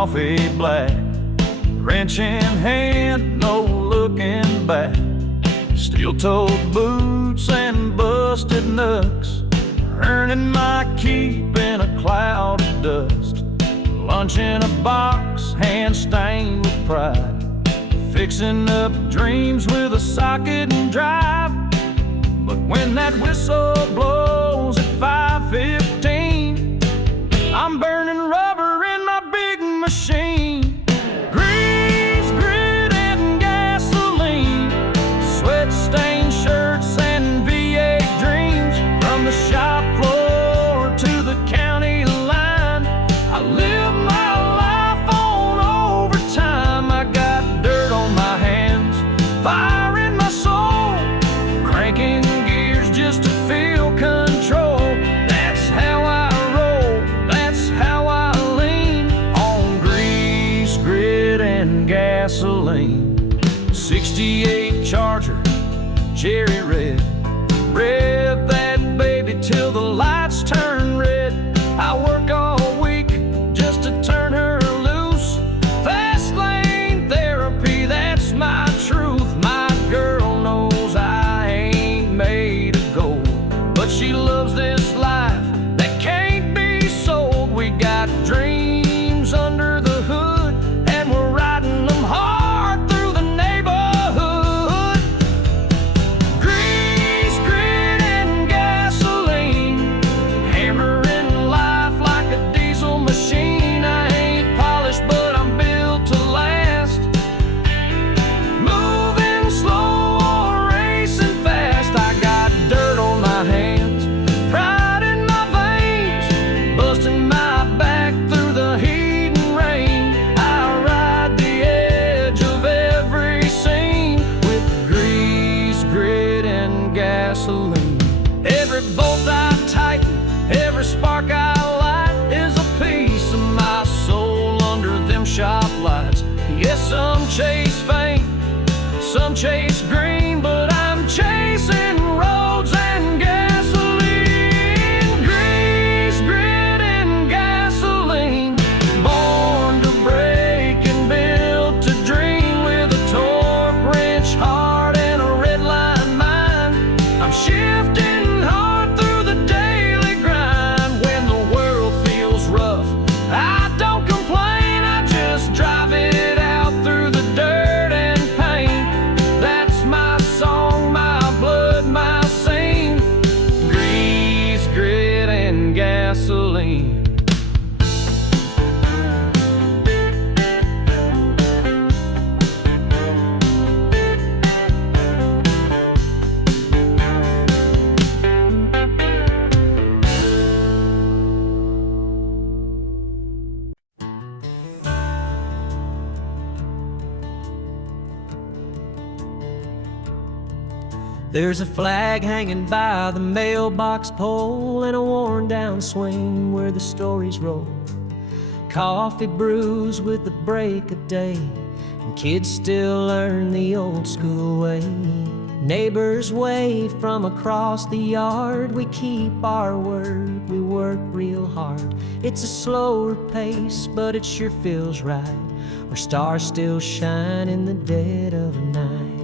coffee black, wrench in hand, no looking back. Steel-toed boots and busted knucks, earning my keep in a cloud of dust. Lunch in a box, hand stained with pride, fixing up dreams with a socket and drive. But when that whistle blows at 5:15, I'm burning rubber in my big machine. Grease, grit, and gasoline, sweat-stained shirts and V8 dreams. From the shop floor to the county line, I live my life on overtime. I got dirt on my hands, fire in my soul, cranking gears just to feel control. That's how I roll, that's how I lean, on grease, grit, and gasoline. 68 Charger, cherry red, rev that baby till the lights turn red. I work all week just to turn her loose. Fast lane therapy, that's my truth. My girl knows I ain't made of gold, but she loves this life that can't be sold. We got dreams under the hood, and we're riding them hard through the neighborhood. Grease, grit, and gasoline, hammering life like a diesel machine. I ain't polished, but I'm built to last. Moving slow or racing fast, I got dirt on my hands, pride in my veins, busting my back through the heat and rain. I ride the edge of every scene with grease, grit, and gasoline. Every bolt I tighten, every spark I light is a piece of my soul under them shop lights. Yes, some chase fame, some chase green, but I'm chasing roads and gasoline. Grease, grit, and gasoline, born to break and built to dream, with a torque wrench heart and a red line mind. I'm shifting hard through the daily grind. When the world feels rough, I don't complain, I just drive it out through the dirt and pain. That's my song, my blood, my scene. Grease, grit, and gasoline. There's a flag hanging by the mailbox pole, and a worn down swing where the stories roll. Coffee brews with the break of day, and kids still learn the old school way. Neighbors wave from across the yard, we keep our word, we work real hard. It's a slower pace, but it sure feels right, where stars still shine in the dead of night.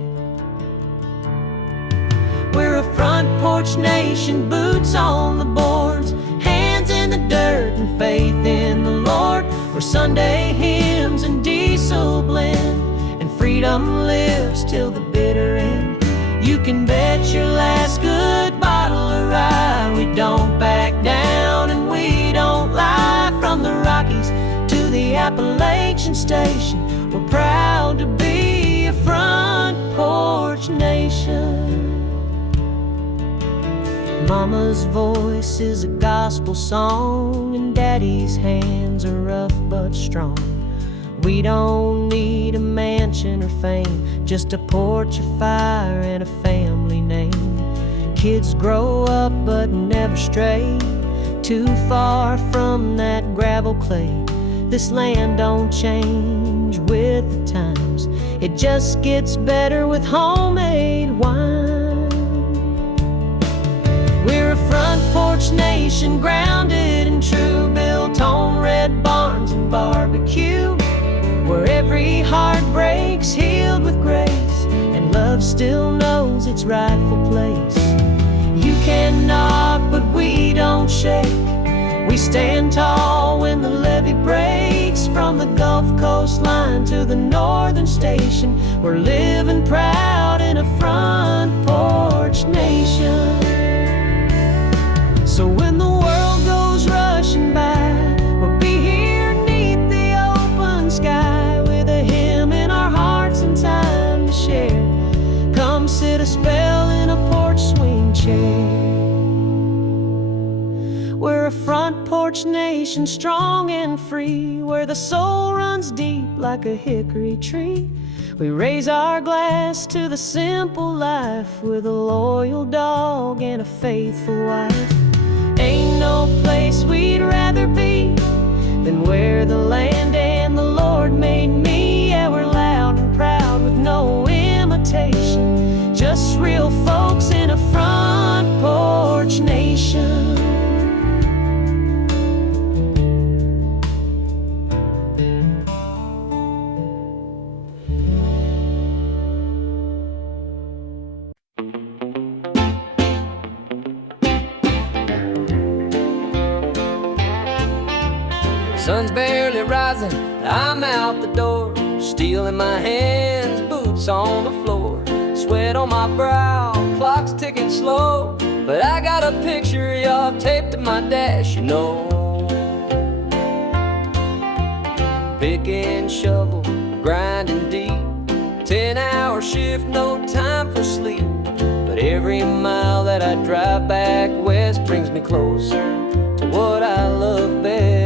We're a front porch nation, boots on the boards, hands in the dirt and faith in the Lord. Where Sunday hymns and diesel blend, and freedom lives till the bitter end. You can bet your last good bottle of rye, we don't back down and we don't lie. From the Rockies to the Appalachian Station, we're proud to be a front porch nation. Mama's voice is a gospel song, and Daddy's hands are rough but strong. We don't need a mansion or fame, just a porch of fire and a family name. Kids grow up but never stray too far from that gravel clay. This land don't change with the times, it just gets better with homemade wine. We're a front porch nation, grounded and true, built on red barns and barbecue, where every heart breaks healed with grace, and love still knows its rightful place. You can knock, but we don't shake. We stand tall when the levee breaks. From the Gulf Coast line to the northern station, we're living proud in a front porch nation. So when the world goes rushing by, we'll be here neath the open sky, with a hymn in our hearts and time to share. Come sit a spell in a porch swing chair. We're a front porch nation, strong and free, where the soul runs deep like a hickory tree. We raise our glass to the simple life, with a loyal dog and a faithful wife. Ain't no place we'd rather be than where the land and the Lord made me. Yeah, we're loud and proud with no imitation, just real folks in a front porch nation. Sun's barely rising, I'm out the door, steel in my hands, boots on the floor, sweat on my brow, clock's ticking slow, but I got a picture of y'all taped to my dash, you know. Pick and shovel, grinding deep, 10-hour shift, no time for sleep, but every mile that I drive back west brings me closer to what I love best.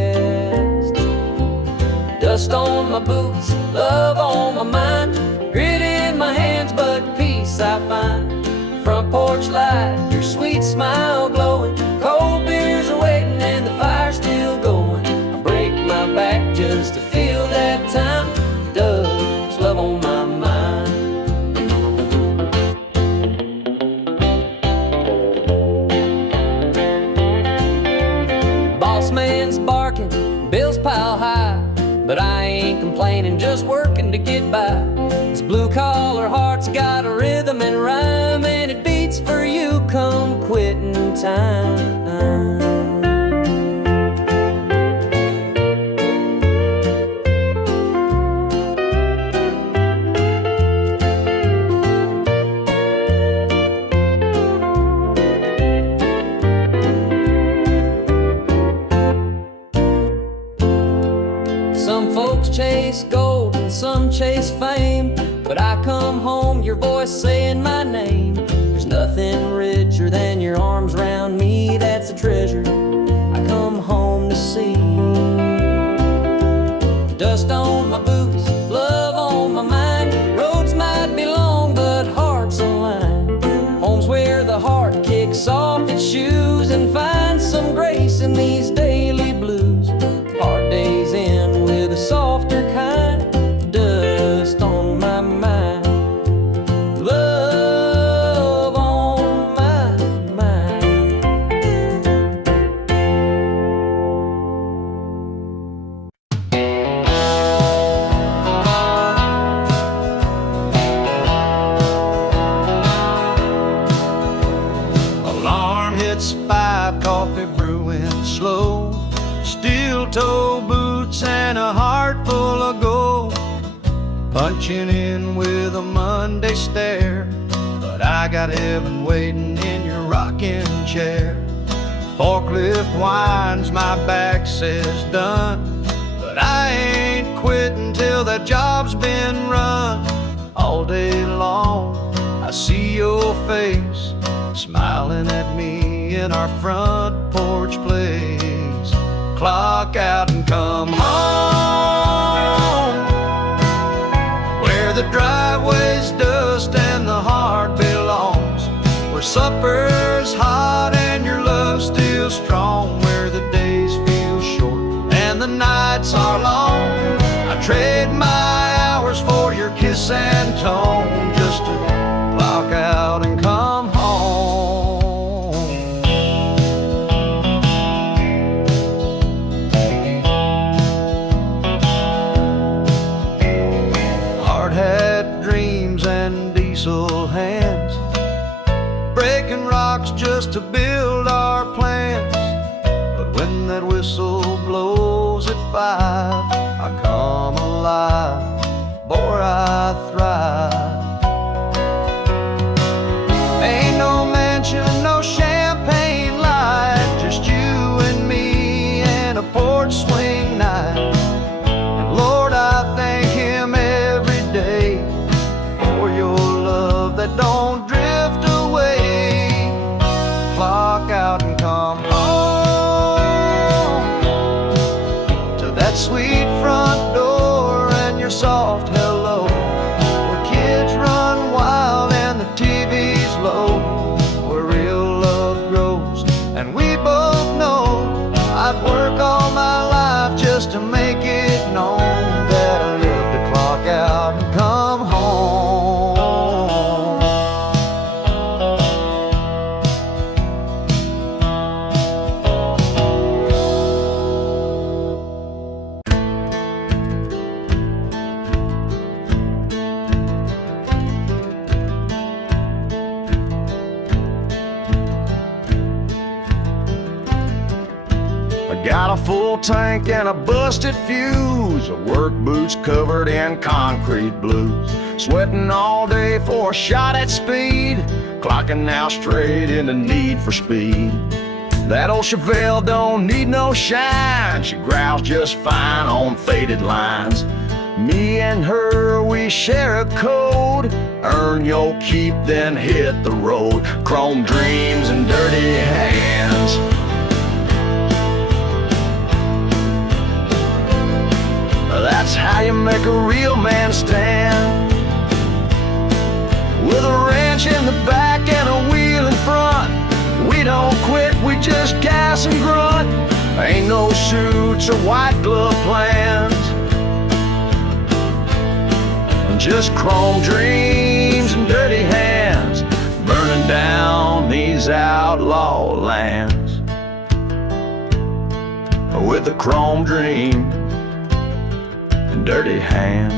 Dust on my boots, love on my mind, grit in my hands, but peace I find. Front porch light, your sweet smile glowing, cold beers are waiting and the fire's still going. I break my back just to feel that time. Dove's love on my mind. Boss man's barking, bills pile high, but I ain't complaining, just working to get by. This blue-collar heart's got a rhythm and rhyme, and it beats for you come quitting time. Some folks chase gold and some chase fame, but I come home, your voice saying my name. There's nothing richer than your arms around me, that's a treasure I come home to see. Dust on my boots, love on my mind, roads might be long but hearts aligned. Home's where the heart kicks off its shoes and finds some grace in these daily blues. Hard days end with a softer kind, dust on my mind, love on my mind. Alarm hits 5, coffee brewing slow, steel-toe boots and a heart full of gold. Punching in with a Monday stare, but I got heaven waiting in your rocking chair. Forklift whines, my back says done, but I ain't quitting till that job's been run. All day long I see your face, smiling at me in our front porch place. Clock out and come home, where the driveway's dust and the heart belongs, where supper's hot and your love's still strong, where the days feel short and the nights are long. I trade my hours for your kiss and tone, just to clock out and come home. to build our plans. But when that whistle blows at 5, I come alive, boy, I thrive. Ain't no mansion, no champagne light, just you and me and a porch swing night. And Lord, I thank Him every day for your love that don't drift away. Clock out and come home to that sweet front door and your soft hello, where kids run wild and the TV's low, where real love grows. And we both know I'd work all my life just to make it known that I live to clock out and come home. I got a full tank and a busted fuse, work boots covered in concrete blues, sweating all day for a shot at speed, clocking now straight in the need for speed. That old Chevelle don't need no shine, she growls just fine on faded lines. Me and her, we share a code, earn your keep, then hit the road. Chrome dreams and dirty hands. That's how you make a real man stand. With a wrench in the back and a wheel in front, we don't quit, we just gas and grunt. Ain't no suits or white glove plans, just chrome dreams and dirty hands, burning down these outlaw lands. With a chrome dream and dirty hands.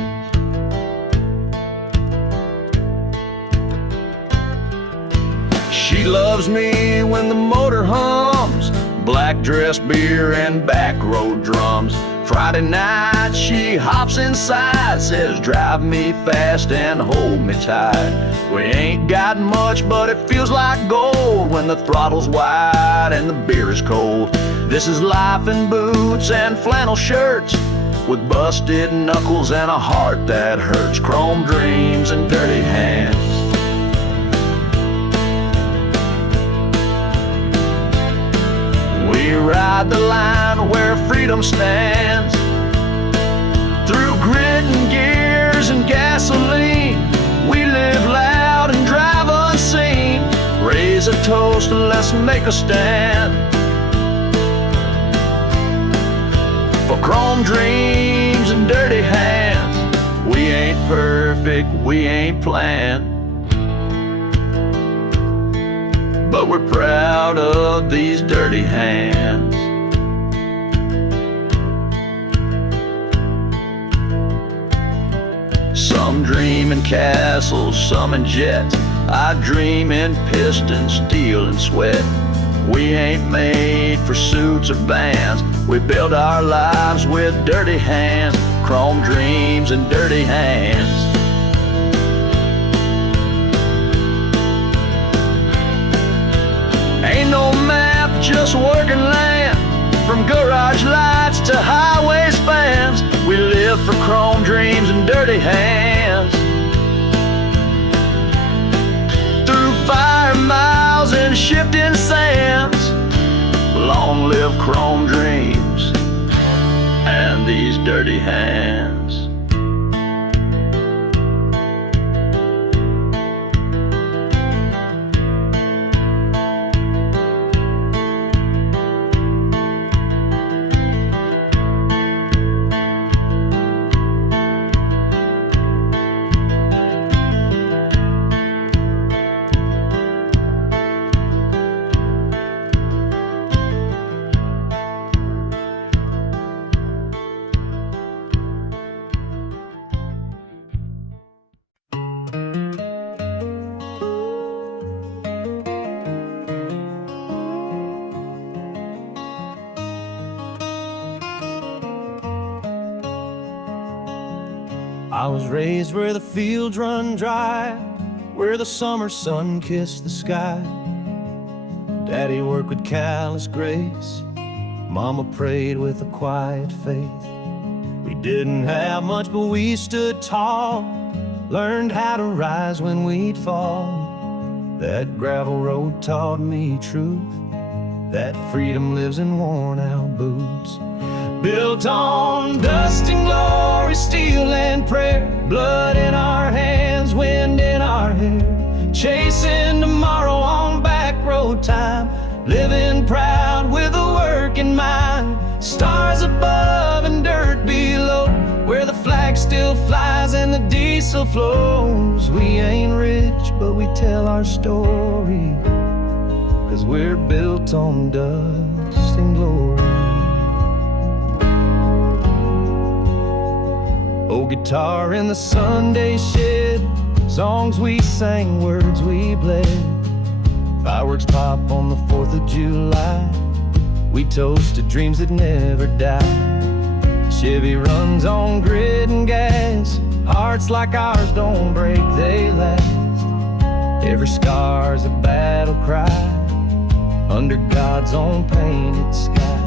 She loves me when the motor hums, black dress, beer, and back road drums. Friday night she hops inside, says drive me fast and hold me tight. We ain't got much, but it feels like gold when the throttle's wide and the beer is cold. This is life in boots and flannel shirts, with busted knuckles and a heart that hurts. Chrome dreams and dirty hands. We ride the line where freedom stands, through grit and gears and gasoline. We live loud and drive unseen. Raise a toast and let's make a stand for chrome dreams and dirty hands. We ain't perfect, we ain't planned, but we're proud of these dirty hands. Some dream in castles, some in jets. I dream in piston, steel, and sweat. We ain't made for suits or bands. We build our lives with dirty hands, chrome dreams and dirty hands. Ain't no map, just working land, from garage lights to highway spans. We live for chrome dreams and dirty hands, through fire miles and shifting sands. Long live chrome dreams and these dirty hands. I was raised where the fields run dry, where the summer sun kissed the sky. Daddy worked with callous grace, Mama prayed with a quiet faith. We didn't have much, but we stood tall, learned how to rise when we'd fall. That gravel road taught me truth, that freedom lives in worn-out boots. Built on dust and glory, steel and prayer, blood in our hands, wind in our hair, chasing tomorrow on back road time, living proud with a work in mind. Stars above and dirt below, where the flag still flies and the diesel flows. We ain't rich, but we tell our story, 'cause we're built on dust and glory. Oh, guitar in the Sunday shed, songs we sang, words we bled. Fireworks pop on the 4th of July, we toasted dreams that never die. Chevy runs on grit and gas, hearts like ours don't break, they last. Every scar's a battle cry, under God's own painted sky.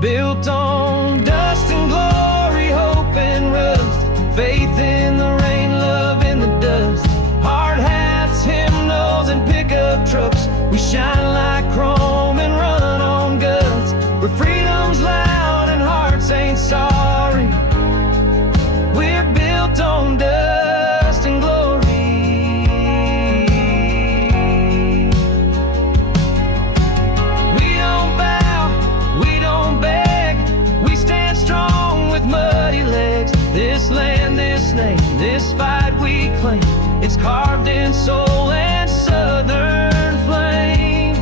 Built on dust and glory, hope and rust, faith in the rain, love in the dust. Hard hats, hymnals, and pickup trucks, we shine like chrome and run on guts. Where freedom's loud and hearts ain't sorry, we're built on dust and glory. We don't bow, we don't beg, we stand strong with muddy legs. This land, this name, this fight we claim, it's carved in soul and southern flame.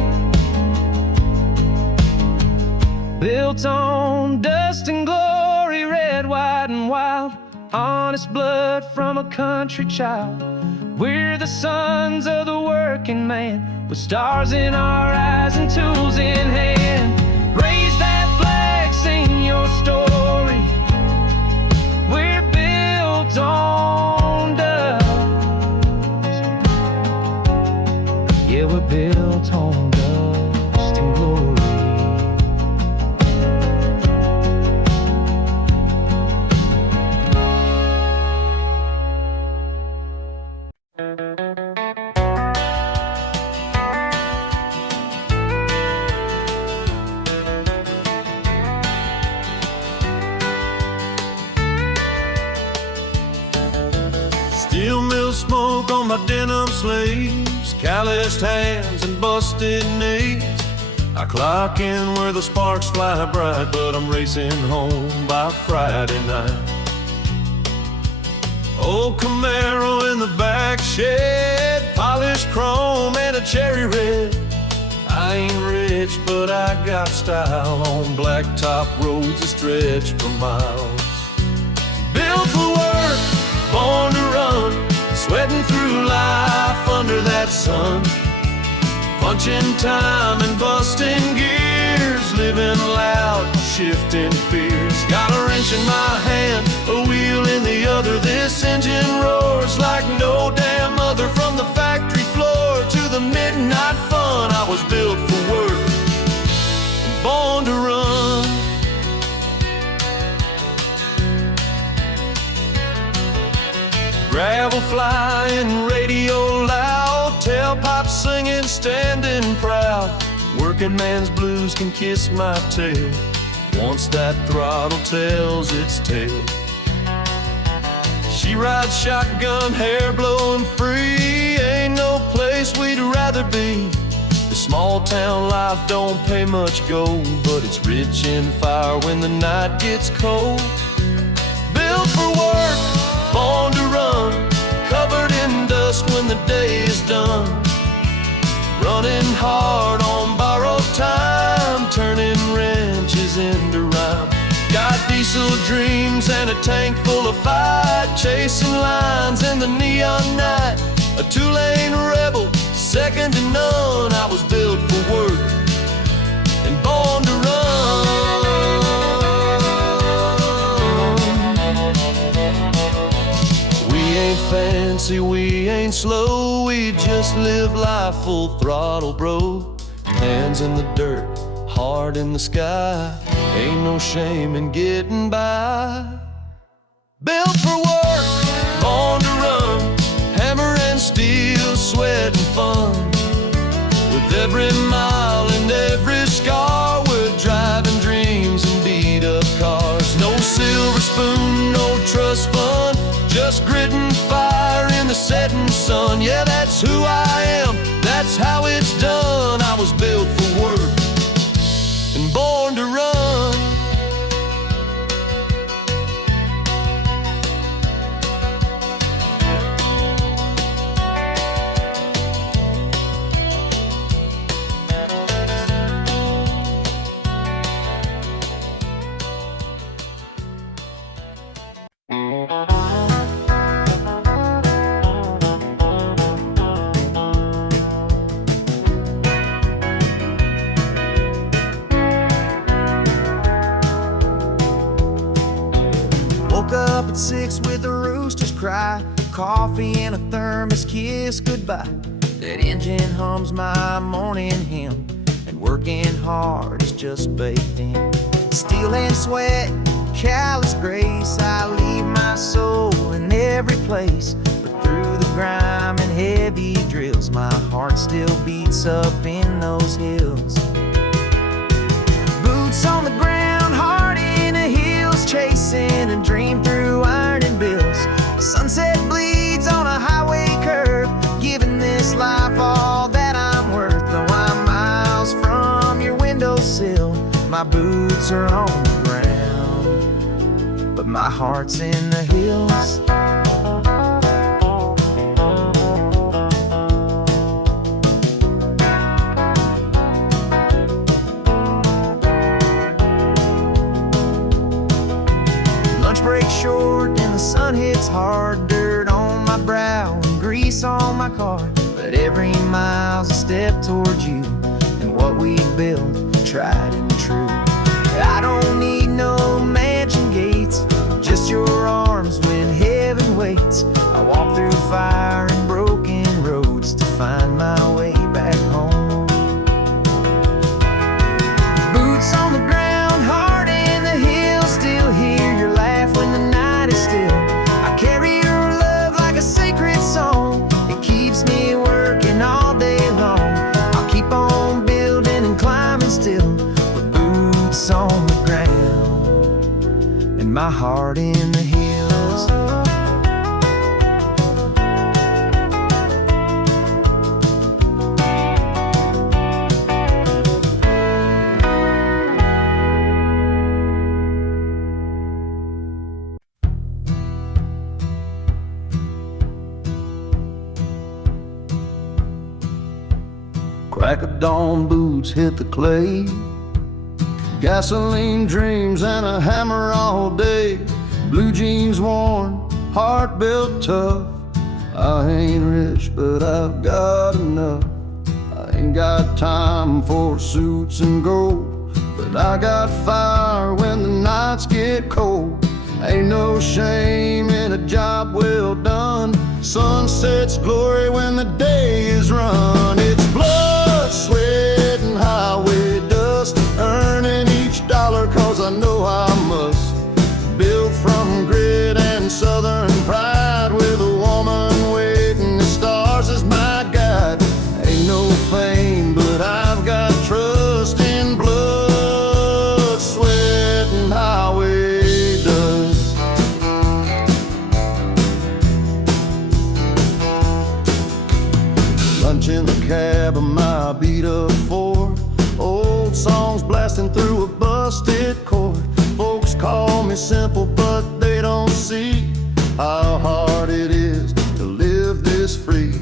Built on dust and glory, red, white, and wild, honest blood from a country child. We're the sons of the working man, with stars in our eyes and tools in hand. Raise that flag, sing your story, we're built on dust. Yeah, we're built on dust and glory. Steel mill smoke on my denim sleeves, calloused hands and busted knees. I clock in where the sparks fly bright, but I'm racing home by Friday night. Old Camaro in the back shed, polished chrome and a cherry red. I ain't rich, but I got style on blacktop roads that stretch for miles. Built for work, born to run, sweating through life under that sun. Punching time and busting gears, living loud, shifting fears. Got a wrench in my hand, a wheel in the other. This engine roars like no damn other. From the factory floor to the midnight fun, I was built for work, born to run. Gravel flying, radio loud, tailpipe singing, standing proud. Working man's blues can kiss my tail once that throttle tells its tale. She rides shotgun, hair blowing free, ain't no place we'd rather be. The small town life don't pay much gold, but it's rich in fire when the night gets cold. Built for work, born to run, covered in dust when the day is done. Running hard on borrowed time, turning wrenches into rhyme. Got diesel dreams and a tank full of fight, chasing lines in the neon night. A two-lane rebel, second to none. I was built for work and born to run. just live life full throttle, bro. Hands in the dirt, heart in the sky. Ain't no shame in getting by. Built for work, born to run. Hammer and steel, sweat and fun. With every mile and every scar, we're driving dreams and beat up cars. No silver spoon, no trust fund, just grit and fire in the setting sun. Yeah, that's who I am, that's how it's done. I was built for work and born to run. Woke up at 6 with the roosters cry, coffee and a thermos kiss goodbye. That engine hums my morning hymn, and working hard is just baked in. Steel and sweat, callous grace, I leave my soul in every place. But through the grime and heavy drills, my heart still beats up in those hills. Boots on the ground, heart in the hills, chasing a dream through iron and bills. Sunset bleeds on a highway curve, giving this life all that I'm worth. Though I'm miles from your windowsill, my boots are on the ground, but my heart's in the hills. Lunch break short and the sun hits hard, dirt on my brow and grease on my car. But every mile's a step towards you and what we built, tried and true. I don't need no mansion gates, just your arms when heaven waits. I walk through fire and broken roads to find my way back home. Boots on the ground, heart in the hills, still hear your laugh when the night is still. I carry your love like a sacred song, it keeps me working all day long. I'll keep on building and climbing still, with boots on the ground and my heart in the hills. Crack of dawn, boots hit the clay. Gasoline dreams and a hammer all day. Blue jeans worn, heart built tough. I ain't rich, but I've got enough. I ain't got time for suits and gold, but I got fire when the nights get cold. Ain't no shame in a job well done. Sunset's glory when the day is run. It's blood, sweat, and highway dust, earning each dollar cause I know I must. Built from grit and southern pride, with a woman waiting the stars as my guide. Ain't no fame, but I've got trust in blood, sweat, and highway dust. Lunch in the cab of my beat-up Ford, old songs blasting through a busted chord. Folks call me simple, but they don't see how hard it is to live this free.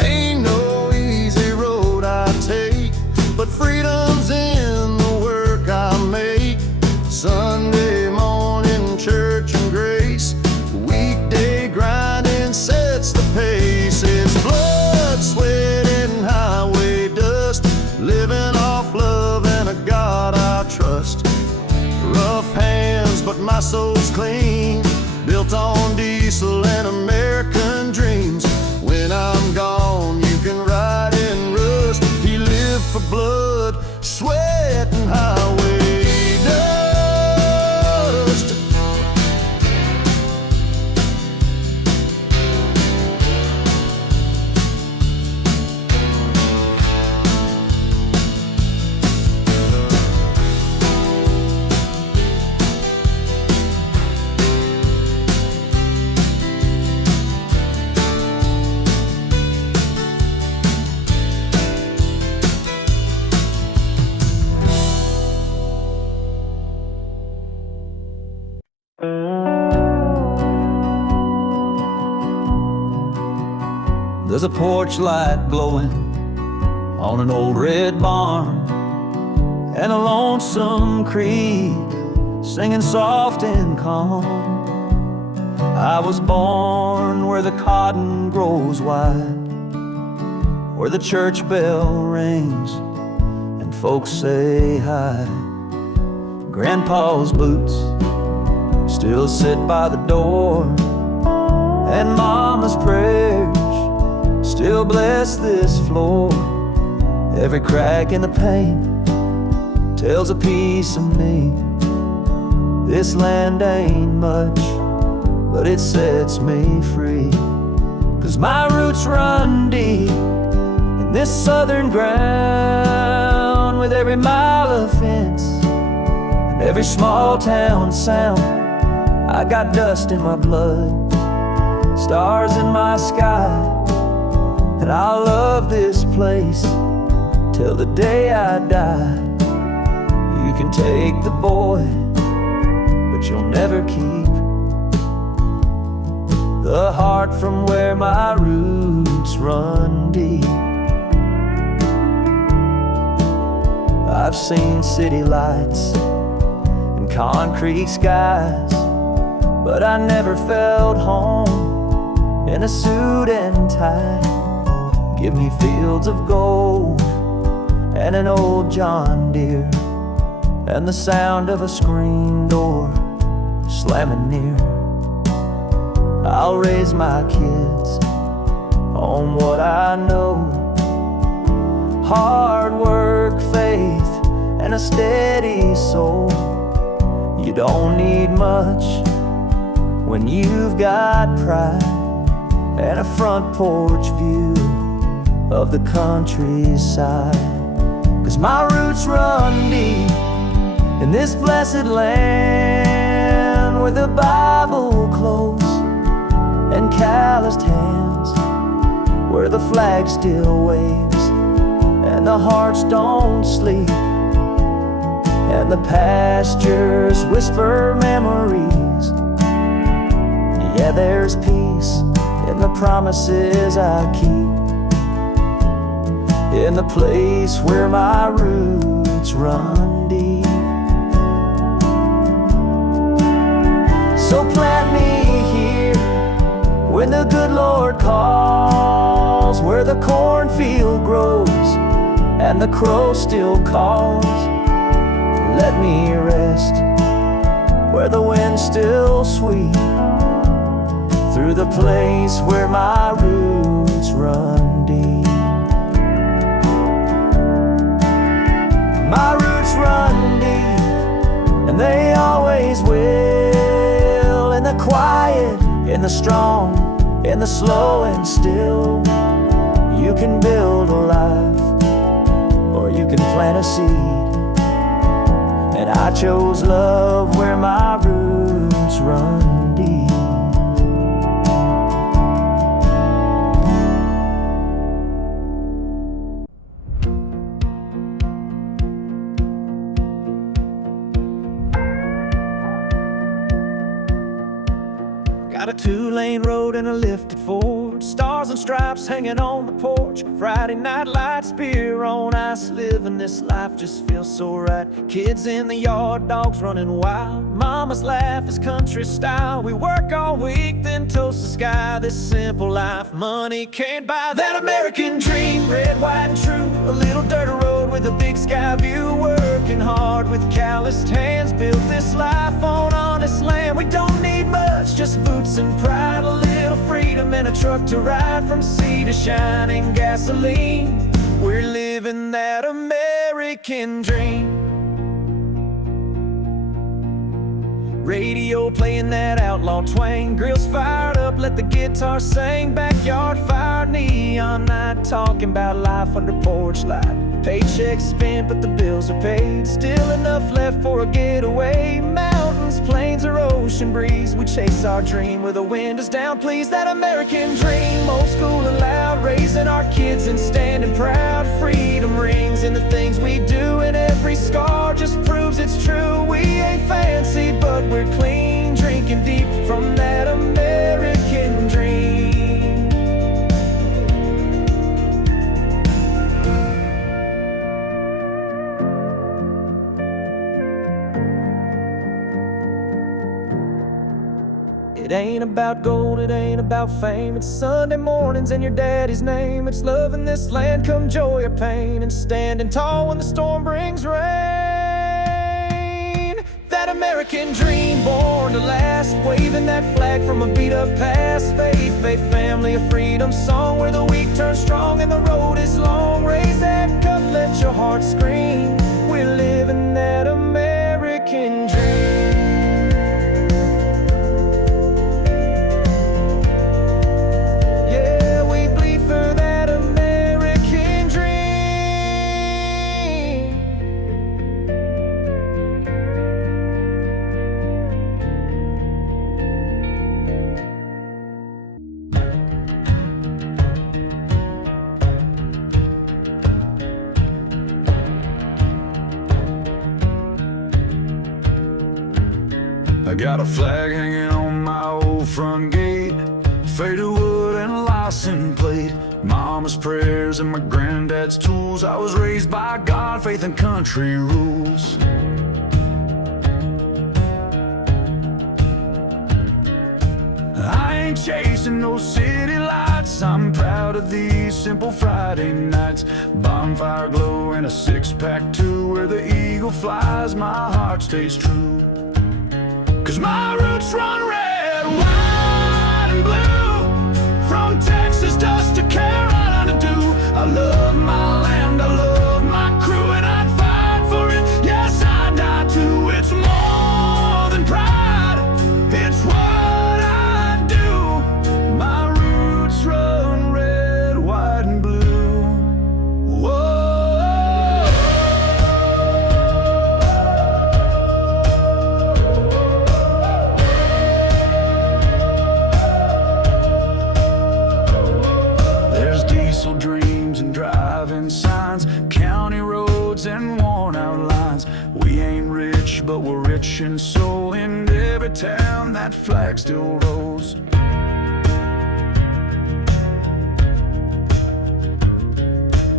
Ain't no easy road I take, but freedom's in the work I make. Sunday morning church and grace, weekday grinding sets the pace. It's blood, sweat, and highway dust, living off love and a God I trust. Rough hands, but my soul's clean, built on diesel and American dreams. When I'm gone, you can There's a porch light glowing on an old red barn, and a lonesome creek singing soft and calm. I was born where the cotton grows wide, where the church bell rings and folks say hi. Grandpa's boots still sit by the door, and Mama's prayers still bless this floor. Every crack in the paint tells a piece of me. This land ain't much, but it sets me free. 'Cause my roots run deep in this southern ground, with every mile of fence and every small town sound. I got dust in my blood, stars in my sky, and I'll love this place till the day I die. You can take the boy, but you'll never keep the heart from where my roots run deep. I've seen city lights and concrete skies, but I never felt home in a suit and tie. Give me fields of gold and an old John Deere, and the sound of a screen door slamming near. I'll raise my kids on what I know: hard work, faith, and a steady soul. You don't need much when you've got pride and a front porch view of the countryside. 'Cause my roots run deep in this blessed land, where the Bible close and calloused hands, where the flag still waves and the hearts don't sleep, and the pastures whisper memories. Yeah, there's peace in the promises I keep, in the place where my roots run deep. So plant me here when the good Lord calls, where the cornfield grows and the crow still calls. Let me rest where the wind's still sweet, through the place where my roots run deep. My roots run deep, and they always will, in the quiet, in the strong, in the slow and still. You can build a life, or you can plant a seed, and I chose love where my roots run deep. Got a 2-lane road and a lifted Ford, stars and stripes hanging on the porch. Friday night lights, beer on ice, living this life just feels so right. Kids in the yard, dogs running wild, mama's laugh is country style. We work all week, then toast the sky. This simple life money can't buy. That American dream, red, white, and true. A little dirt road with a big sky view. Working hard with calloused hands, built this life on honest land. We don't need much, just boots and pride, a little freedom and a truck to ride from sea to shining gasoline. We're living that American dream. Radio playing that outlaw twang, grills fired up, let the guitar sing. Backyard fire, neon night, talking about life under porch light. Paychecks spent, but the bills are paid. Still enough left for a getaway. Mountains, plains, or ocean breeze, we chase our dream where the wind is down. Please, that American dream, old school and loud, raising our kids and standing proud. Freedom rings in the things we do, and every scar just proves it's true. We ain't fancy, but we're clean, drinking deep from that American dream. It ain't about gold, it ain't about fame. It's Sunday mornings in your daddy's name. It's loving this land come joy or pain, and standing tall when the storm brings rain. That American dream born to last, waving that flag from a beat up past. Faith, faith, family, a freedom song where the weak turn strong and the road is long. Raise that cup, let your heart scream. We're living that American dream. I got a flag hanging on my old front gate, faded wood and a license plate. Mama's prayers and my granddad's tools. I was raised by God, faith and country rules. I ain't chasing no city lights. I'm proud of these simple Friday nights. Bonfire glow and a six-pack too, where the eagle flies, my heart stays true. 'Cause my roots run red, white, and blue, from Texas dust to Carolina dew. I love my land, I love my crew, and I'd fight for it, yes, I'd die too. It's more than pride, it's what I do. My roots run red, white, and blue. Whoa. Dreams and driving signs, county roads and worn out lines. We ain't rich, but we're rich in soul. In every town that flag still rolls.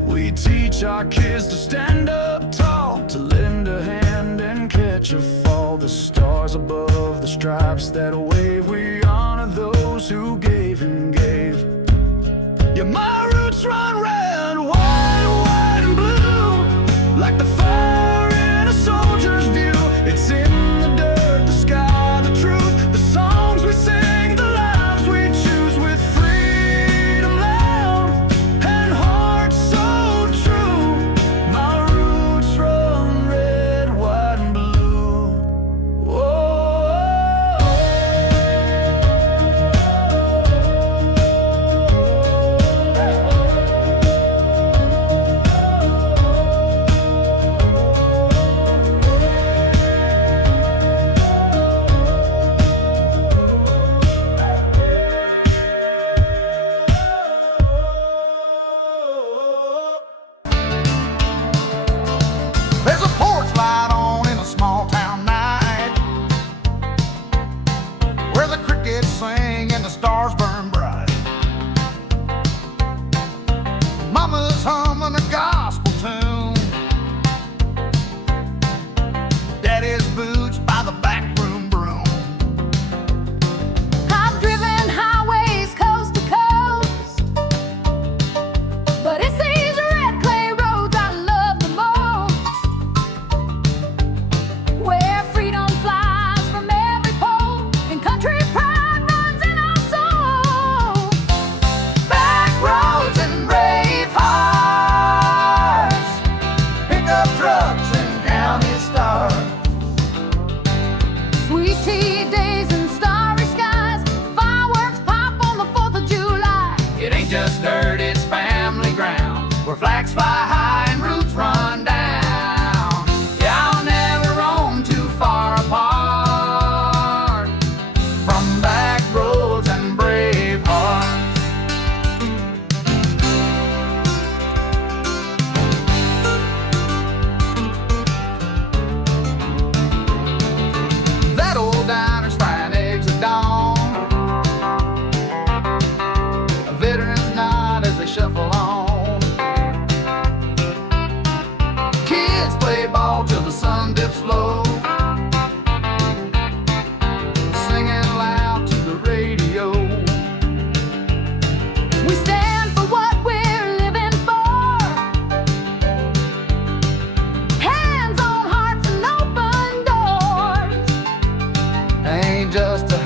We teach our kids to stand up tall, to lend a hand and catch a fall. The stars above, the stripes that wave, we honor those who gave and gave. Yeah, my roots run red, white, and blue, like the fire in a soldier's view. It's in the dirt, the sky, the truth, the songs we sing, the lives we choose, with freedom loud and heart so true. My roots run red, white, and blue. Whoa.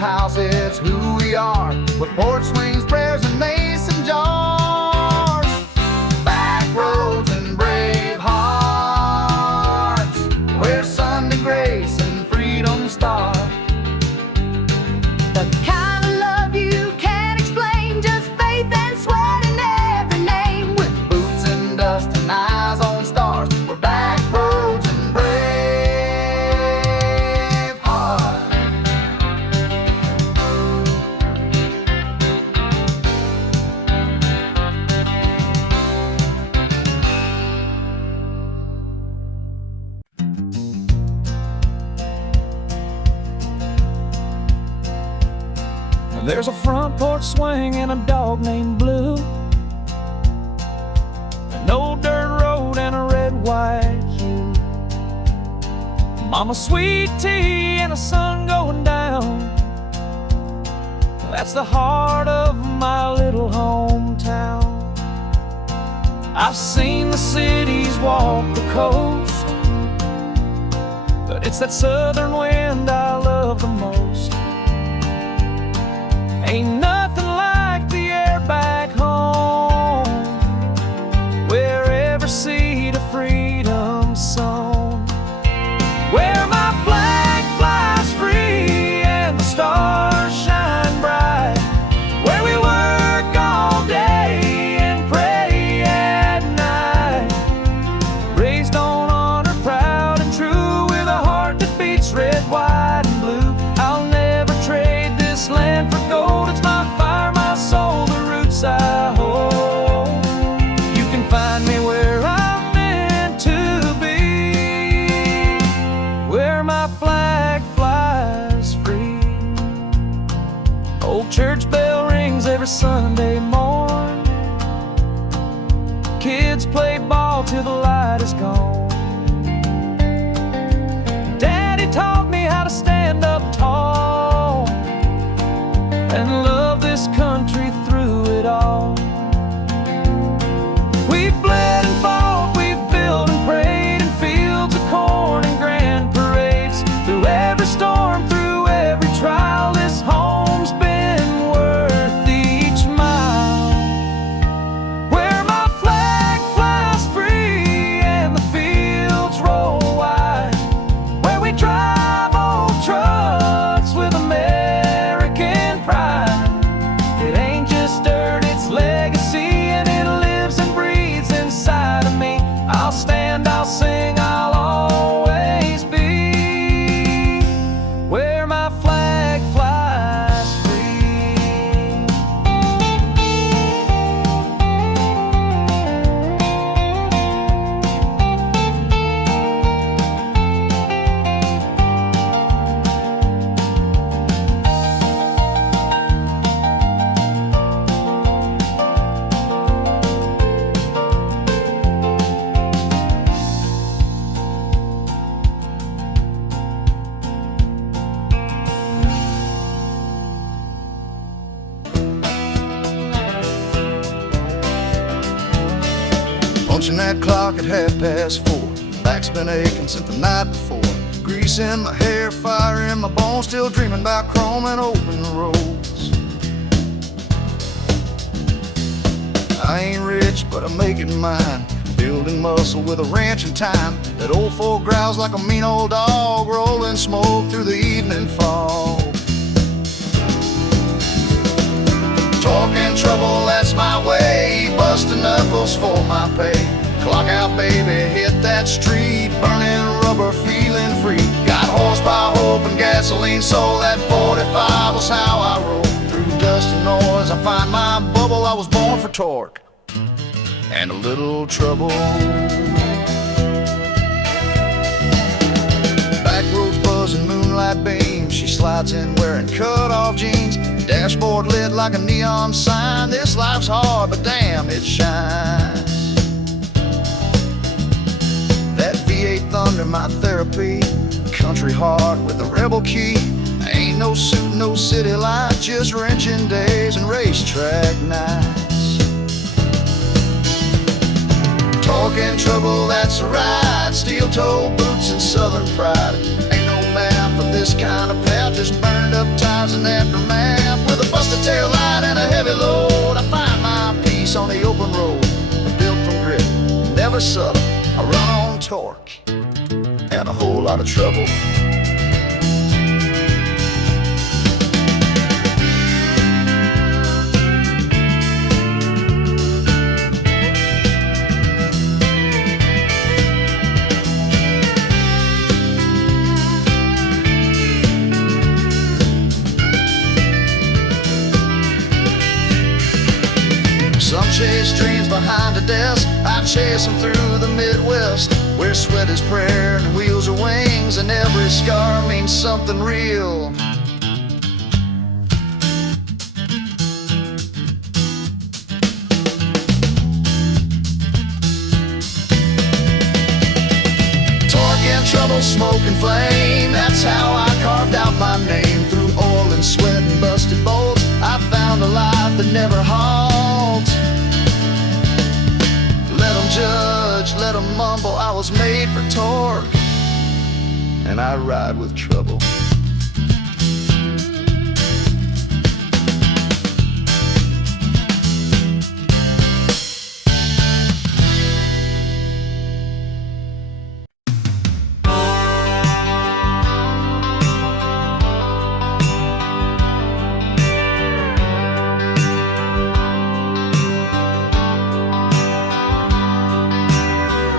house, it's who we are, with porch swings, prayers, and mason jars. Back roads and brave hearts, where Sunday grace and freedom start. The kind of love you can't explain, just faith and sweat in every name. With boots and dust and eyes on stars, we're back roads and brave hearts. There's a front porch swing and a dog named Blue, an old dirt road and a red, white hue. Mama sweet tea and a sun going down. That's the heart of my little hometown. I've seen the cities walk the coast, but it's that southern wind I love the most. Ain't nothing like the air back home, where every seed of freedom sown, where my flag flies free and the stars shine bright, where we work all day and pray at night. Raised on honor, proud and true, with a heart that beats red, white and blue. I'll never trade this land for gold. It's my fire, my soul, the roots I hold. You can find me where I'm meant to be, where my flag flies free. Old church bell rings every Sunday morn. Kids play ball till the light is gone. Daddy taught me how to stand up tall and love this country through it all. We've bled and fought, we've built and prayed in fields of corn and grand parades. Through every storm, through every trial, this home's been worth each mile. Where my flag flies free and the fields roll wide, where we drive old trucks with American pride. It ain't just dirt, it's legacy, and it lives and breathes inside of me. I'll stand, I'll sing, I'll always be where my flag flies free. Punching that clock at 4:30. Back's been aching since the night before. Grease in my hair, fire in my bones, still dreaming about chrome and open roads. I ain't rich, but I make it mine, building muscle with a wrench and time. That old folk growls like a mean old dog, rolling smoke through the evening fog. Talking trouble, that's my way, busting knuckles for my pay. Clock out, baby, hit that street, burning rubber, feeling free. Got horsepower, hope, and gasoline, so that 45 was how I roll. Through dust and noise, I find my bubble. I was born for torque and a little trouble. Back roads buzzing, moonlight beams. She slides in wearing cut-off jeans. Dashboard lit like a neon sign. This life's hard, but damn, it shines. That V8 Thunder, my therapy. Country heart with a rebel key. Ain't no suit, no city life, just wrenching days and racetrack nights. Talking trouble, that's a ride. Steel-toe boots and southern pride. Ain't no map of this this kind of path, just burned up tires and aftermath. With a busted tail light and a heavy load, I find my peace on the open road. Built from grit, never subtle, I run on torque and a whole lot of trouble. Some chase dreams behind a desk, I chase them through the Midwest, where sweat is prayer and wheels are wings, and every scar means something real. Torque and trouble, smoke and flame, that's how I carved out my name. Through oil and sweat and busted bolts, I found a life that never halts. Let them judge, let them mumble, I was made for torque, and I ride with trouble.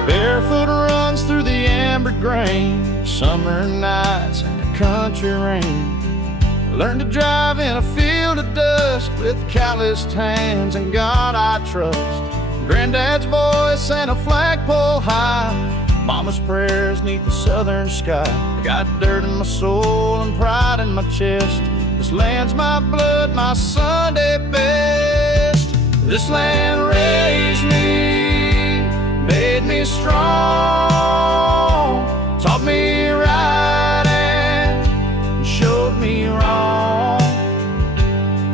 Barefoot runs through the amber grain, summer nights and the country rain. I learned to drive in a field of dust with calloused hands and God I trust. Granddad's voice and a flagpole high, Mama's prayers neath the southern sky. I got dirt in my soul and pride in my chest. This land's my blood, my Sunday best. This land raised me, made me strong, taught me right and showed me wrong.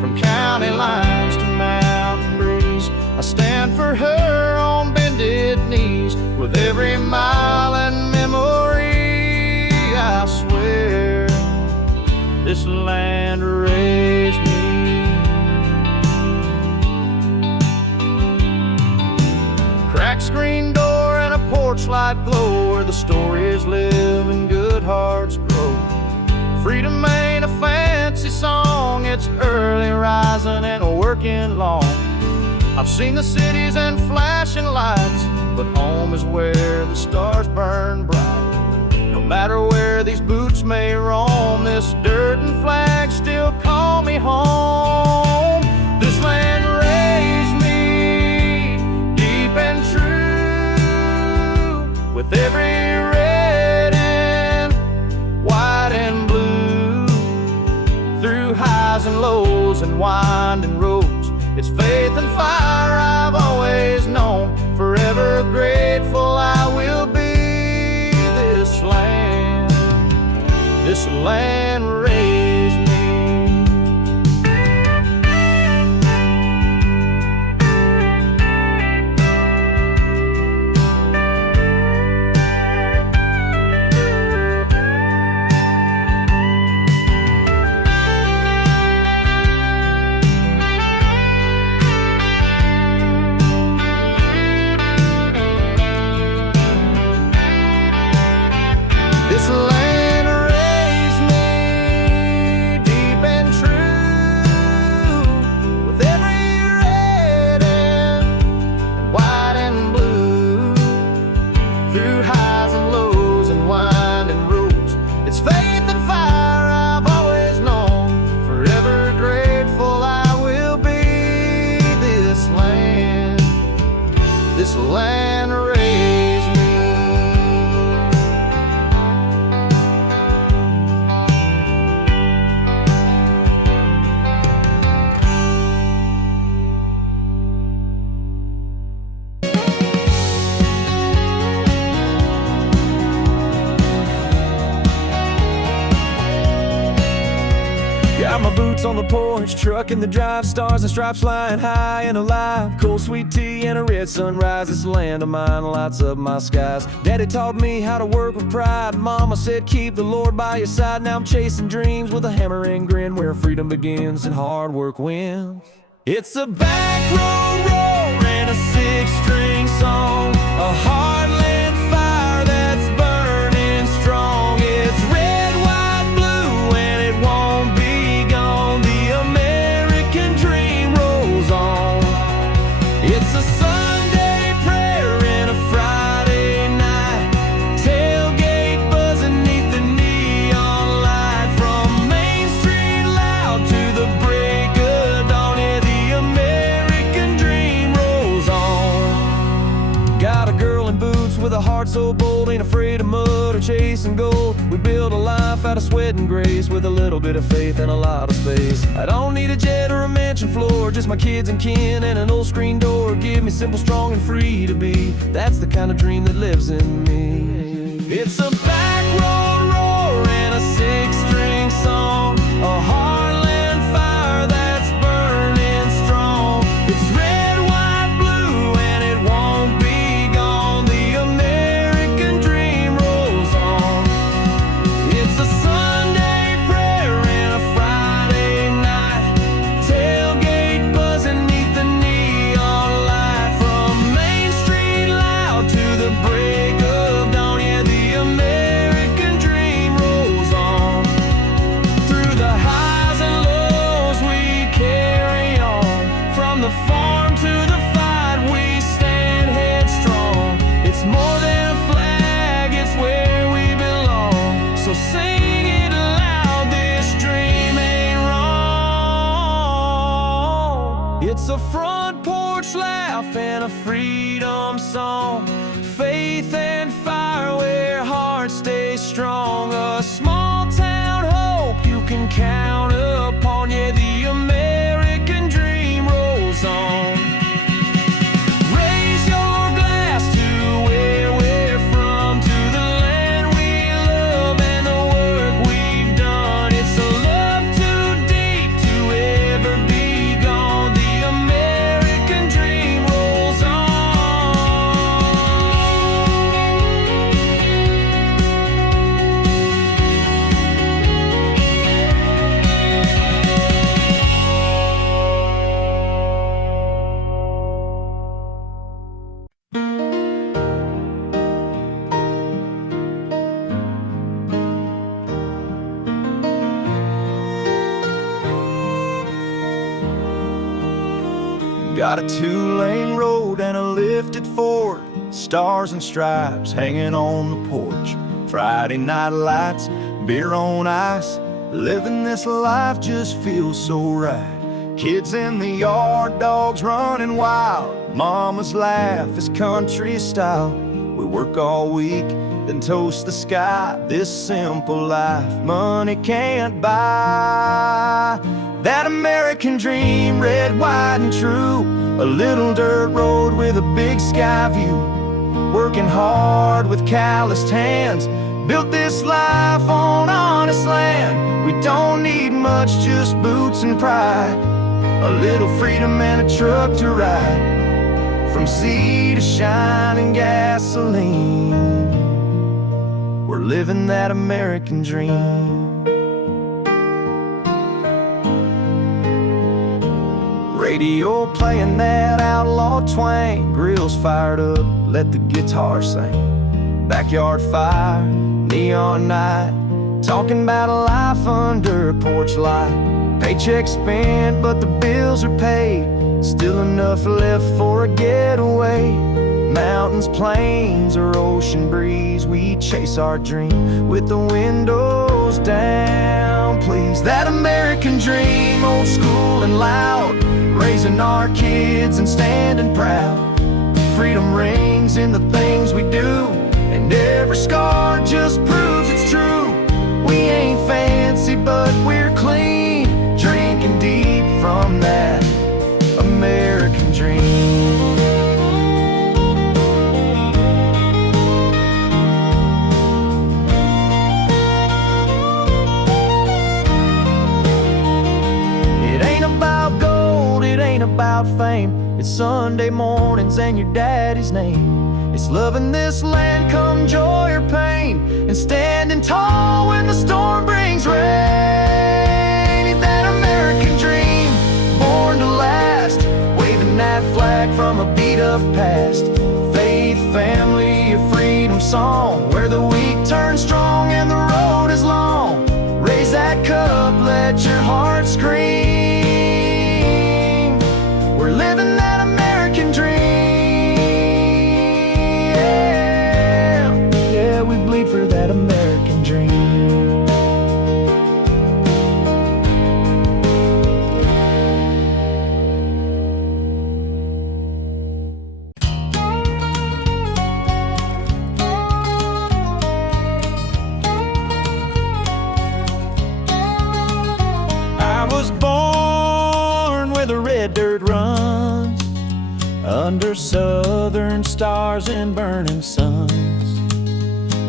From county lines to mountain breeze, I stand for her on bended knees. With every mile and memory, I swear, this land raised me. Cracked screen door and a porch light glow, where the stories live and good hearts grow. Freedom ain't a fancy song, it's early rising and working long. I've seen the cities and flashing lights, but home is where the stars burn bright. No matter where these boots may roam, this dirt and flag still call me home. This land raised me deep and true, with every red and white and blue. Through highs and lows and winding roads, it's faith and fire I've always known. Forever grateful I will be. This land raised me. This land raised me deep and true, with every red and white and blue. Through highs and lows and winding roads, it's faith and fire I've always known. Forever grateful I will be. This land raised me. boots on the porch, truck in the drive, stars and stripes flying high and alive. Cold sweet tea and a red sunrise, this land of mine lights up my skies. Daddy taught me how to work with pride. Mama said keep the Lord by your side. Now I'm chasing dreams with a hammer and grin, where freedom begins and hard work wins. It's a back road roar and a six-string song, a heartland fire that's burning strong. It's red, white, blue, and it won't be gone. The American dream rolls on. It's a Sunday prayer and a Friday night, tailgate buzzing neath the neon light. From Main Street loud to the break of dawn, yeah, the American dream rolls on. Got a girl in boots with a heart so bold, ain't afraid of mud or chasing gold. We build a life out of sweat and grace, with a little bit of faith and a lot of space. I don't need a jet or a mansion floor, just my kids and kin and an old screen door. Give me simple, strong, and free to be. That's the kind of dream that lives in me. It's a back road roar and a six-string song, a heartland fire that's burning strong. It's red, white, blue, and it won't be gone. The American dream rolls on. It's a Sunday prayer and a Friday night, tailgate buzzing neath the neon light. From Main Street loud to the break of dawn, yeah, the American dream rolls on. Through the highs and lows we carry on, from the farm to the fight we stand headstrong. It's more than a flag, it's where we belong. So sing it loud, this dream ain't wrong. It's a front porch laugh and a freedom song, faith and fire where hearts stay strong. A small town hope you can count upon, yeah, the American dream rolls on. Raise your glass to where we're from, to the land we love and the work we've done. It's a love too deep to ever be gone. The American dream rolls on. Got a two-lane road and a lifted Ford, stars and stripes hanging on the porch. Friday night lights, beer on ice, living this life just feels so right. Kids in the yard, dogs running wild, mama's laugh is country style. We work all week, then toast the sky, this simple life money can't buy. That American dream, red, white, and true. A little dirt road with a big sky view. Working hard with calloused hands, built this life on honest land. We don't need much, just boots and pride, a little freedom and a truck to ride. From sea to shining gasoline, we're living that American dream. Radio playing that outlaw twang, grills fired up, let the guitar sing. Backyard fire, neon night, talking about a life under a porch light. Paycheck spent, but the bills are paid, still enough left for a getaway. Mountains, plains, or ocean breeze, we chase our dream with the windows down, please. That American dream, old school and loud, raising our kids and standing proud. Freedom rings in the things we do, and every scar just proves it's true. We ain't fancy, but we're clean, drinking deep from that American dream. without fame. It's Sunday mornings and your daddy's name. It's loving this land come joy or pain, and standing tall when the storm brings rain. Ain't that American dream, born to last, waving that flag from a beat-up past. Faith, family, a freedom song, where the weak turn strong and the road is long. Raise that cup, let your heart scream. We're living that American dream. Yeah, yeah, we bleed for that American dream. I was born where the red dirt runs, under southern stars and burning suns.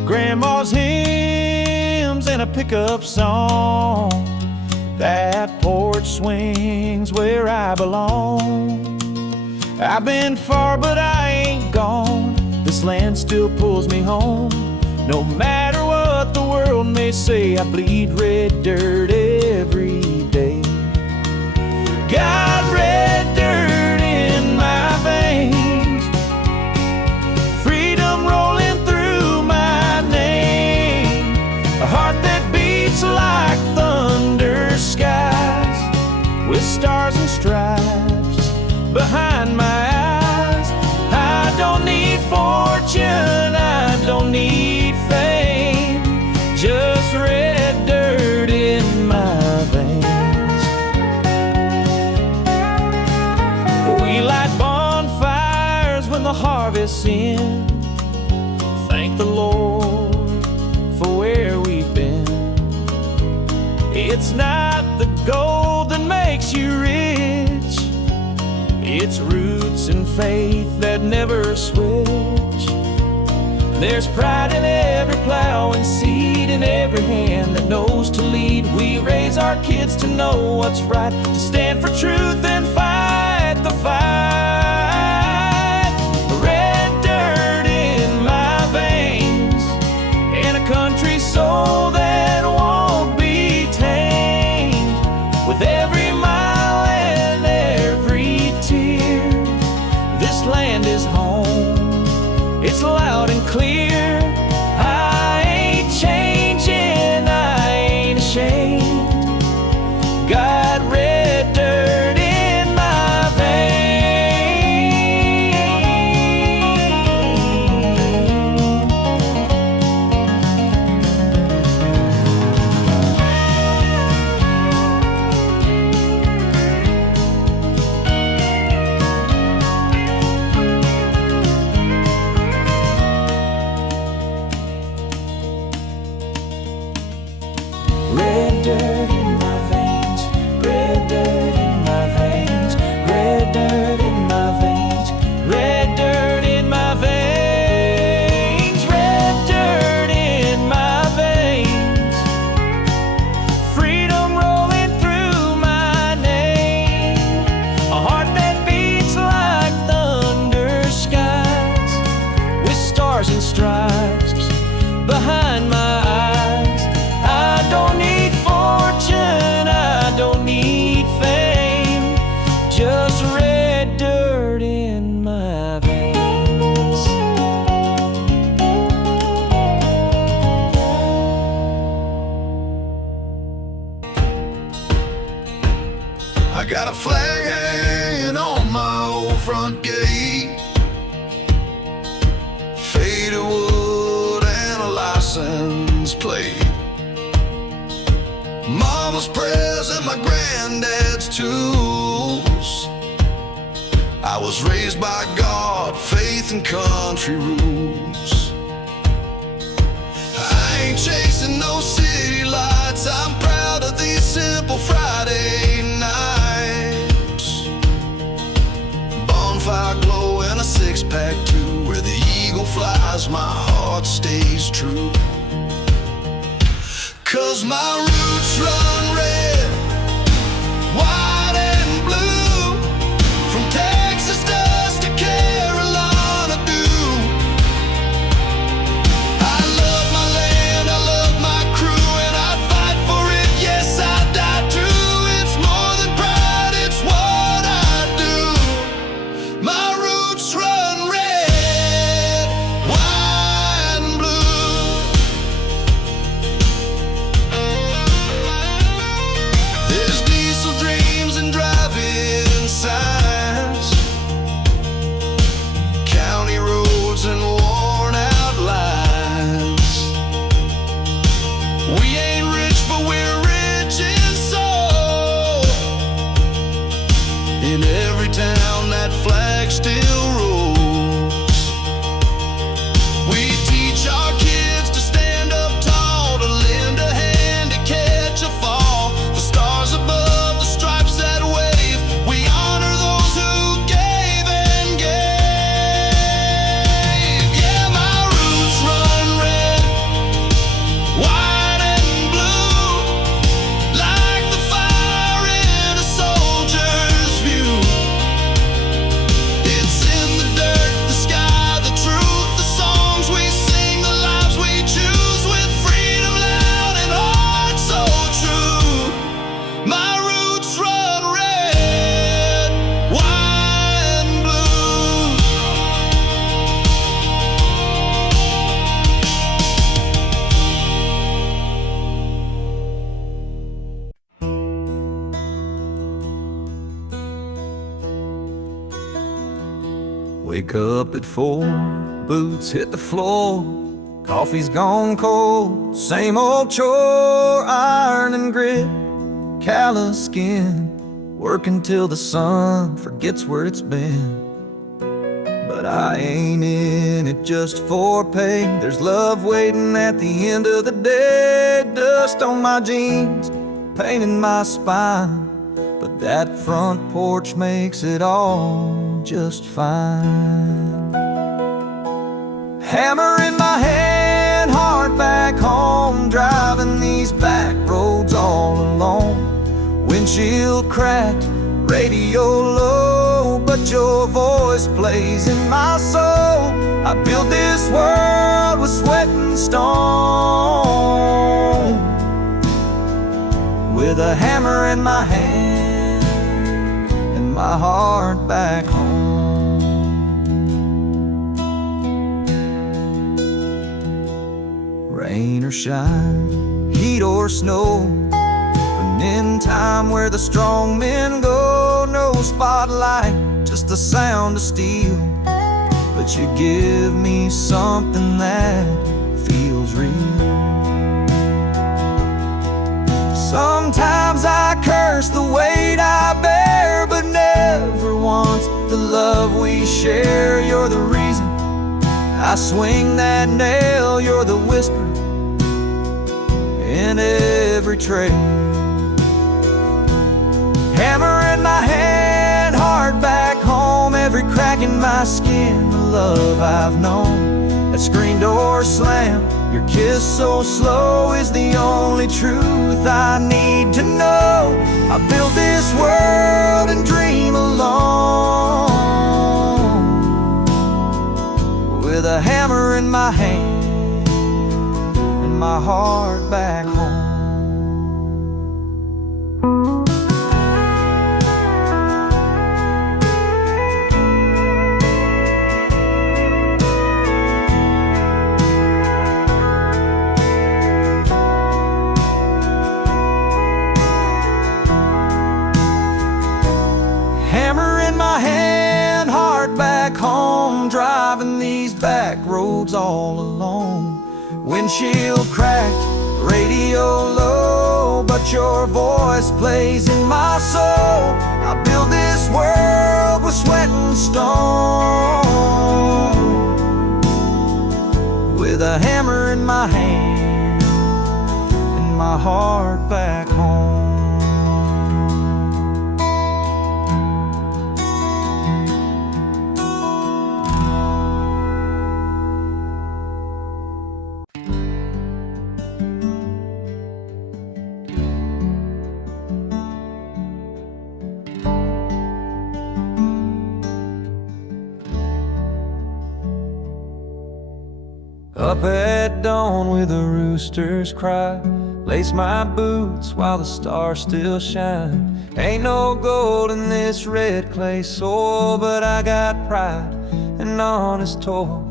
Grandma's hymns and a pickup song. That porch swings where I belong. I've been far but I ain't gone. This land still pulls me home. No matter what the world may say, I bleed red dirt every day. Got red dirt in my veins, freedom rolling through my name, a heart that beats like thunder skies, with stars and stripes behind my eyes. I don't need fortune, I don't need fame, just red dirt in my veins. We light bonfires when the harvest's in, thank the Lord for where we've been. It's not the gold that makes you rich, it's roots and faith that never switch. There's pride in every plow and seed in every hand that knows to lead. We raise our kids to know what's right, to stand for truth and fight the fight. Red dirt in my veins, and a country soul that won't be tamed. With every mile and every tear, this land is home, it's loud and clear. I ain't changing, I ain't ashamed. Got red dirt in my veins. Red dirt in my veins, red dirt in my veins, red dirt in my veins, red dirt in my veins, red dirt in my veins, freedom rolling through my name, a heart that beats like thunder skies, with stars and stripes behind my eyes. I don't need fortune, I don't need fame, just red dirt in my veins. I got a flag hanging on my old front gate, faded wood and a license plate. Mama's prayers and my granddad's tools. I was raised by God, faith and country rules. I ain't chasing no city lights, I'm proud of these simple Friday nights. Bonfire glow and a six-pack too, where the eagle flies, my heart stays true. 'Cause my roots run red, white and blue, from We ain't rich, but we're rich in soul. In every town that flag still rolls. We teach our kids to stand up tall, to lend a hand, to catch a fall. The stars above, the stripes that wave, we honor those who gave and gave. Yeah, my roots run red, white and blue, like the fire in a soldier's view. It's in the dirt, the sky, the truth, the songs we sing, the lives we choose, with freedom loud and heart so true. My roots run red, white and blue. Wake up at 4, boots hit the floor, coffee's gone cold, same old chore, iron and grit, callous skin, working till the sun forgets where it's been. But I ain't in it just for pay, there's love waiting at the end of the day. Dust on my jeans, pain in my spine, but that front porch makes it all just fine. Hammer in my hand, heart back home, driving these back roads all alone. Windshield cracked, radio low, but your voice plays in my soul. I built this world with sweat and stone, with a hammer in my hand and my heart back home. Rain or shine, heat or snow, an end time where the strong men go. No spotlight, just the sound of steel, but you give me something that feels real. Sometimes I curse the weight I bear, but never once the love we share. You're the reason I swing that nail, you're the whisper in every trail. Hammer in my hand, heart back home, every crack in my skin, the love I've known. That screen door slam, your kiss so slow is the only truth I need to know. I built this world and dream alone, with a hammer in my hand and my heart back home. Hammer in my hand, heart back home, driving these back roads all alone. Windshield cracked, radio low, but your voice plays in my soul. I built this world with sweat and stone, with a hammer in my hand and my heart back home. Up at dawn with a rooster's cry, lace my boots while the stars still shine. Ain't no gold in this red clay soil, but I got pride and honest toil.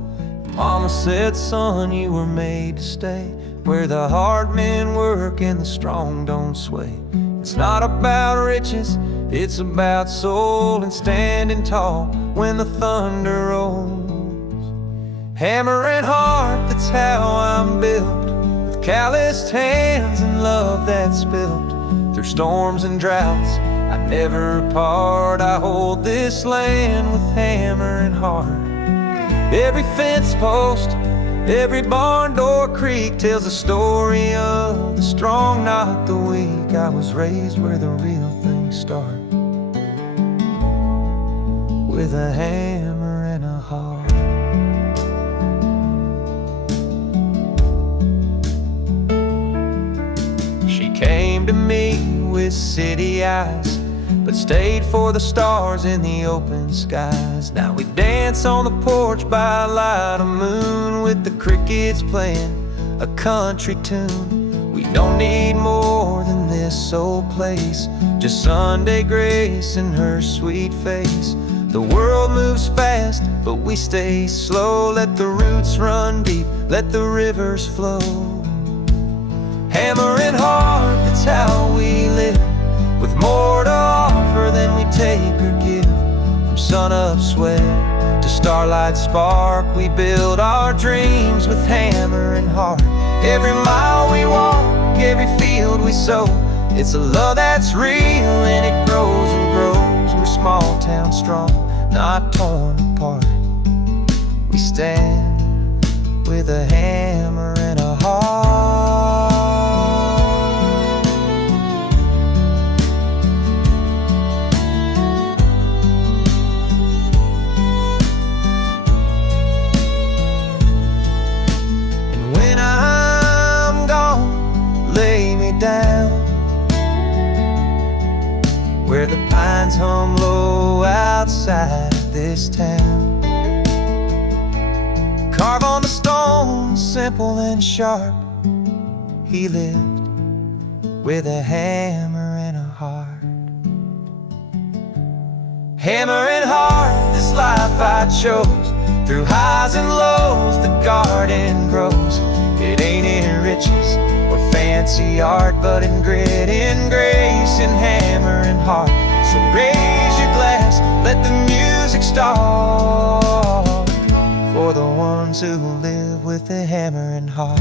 Mama said, son, you were made to stay where the hard men work and the strong don't sway. It's not about riches, it's about soul and standing tall when the thunder rolls. Hammer and heart, that's how I'm built, with calloused hands storms and droughts, I never part. I hold this land with hammer and heart. Every fence post, every barn door creak tells the story of the strong, not the weak. I was raised where the real things start, with a hammer and a heart. She came to me with city eyes, but stayed for the stars in the open skies. Now we dance on the porch by light of moon, with the crickets playing a country tune. We don't need more than this old place, just Sunday grace and her sweet face. The world moves fast, but we stay slow. Let the roots run deep, let the rivers flow. Hammer and heart, that's how we live, with more to offer than we take or give. From sun-up sweat to starlight spark, we build our dreams with hammer and heart. Every mile we walk, every field we sow, it's a love that's real and it grows and grows. We're small town strong, not torn apart. We stand with a hammer and a heart. Down where the pines hum low outside this town. Carve on the stone, simple and sharp, he lived with a hammer and a heart. Hammer and heart, this life I chose. Through highs and lows the garden grows. It ain't in riches or fancy art, but in grit and grace and hammer and heart. So raise your glass, let the music start, for the ones who live with a hammer and heart.